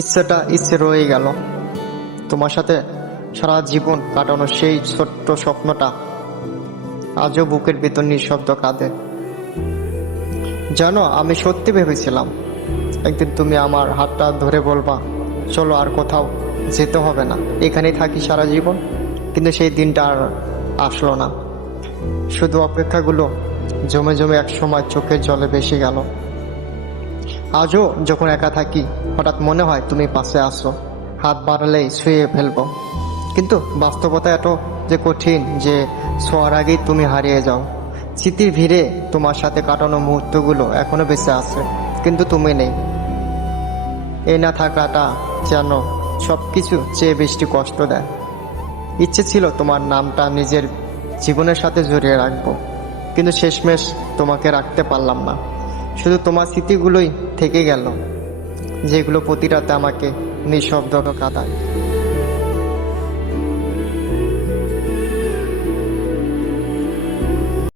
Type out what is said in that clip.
ইচ্ছে রয়ে গেল, তোমার সাথে সারা জীবন কাটানো সেই ছোট্ট স্বপ্নটা আজও বুকের ভিতর নিঃশব্দ কাঁদে। জানো, আমি সত্যি ভেবেছিলাম একদিন তুমি আমার হাতটা ধরে বলবা, চলো আর কোথাও যেতে হবে না, এখানেই থাকি সারা জীবন। কিন্তু সেই দিনটা আর আসলো না। শুধু অপেক্ষাগুলো জমে জমে এক সময় চোখের জলে ভেসে গেল। আজও যখন একা থাকি হঠাৎ মনে হয় তুমি পাশে আসো, হাত বাড়ালেই ছুঁয়ে ফেলবো। কিন্তু বাস্তবতা এত যে কঠিন যে ছোঁয়ার আগেই তুমি হারিয়ে যাও। স্মৃতির ভিড়ে তোমার সাথে কাটানো মুহূর্তগুলো এখনো বেঁচে আছে, কিন্তু তুমি নেই। এই না থাকাটা যেন সব কিছু চেয়ে বেশি কষ্ট দেয়। ইচ্ছে ছিল তোমার নামটা নিজের জীবনের সাথে জড়িয়ে রাখবো, কিন্তু শেষমেশ তোমাকে রাখতে পারলাম না। শুধু তোমার স্মৃতিগুলোই থেকে গেল, যেগুলো প্রতি রাতে আমাকে নিঃশব্দ কাঁদায়।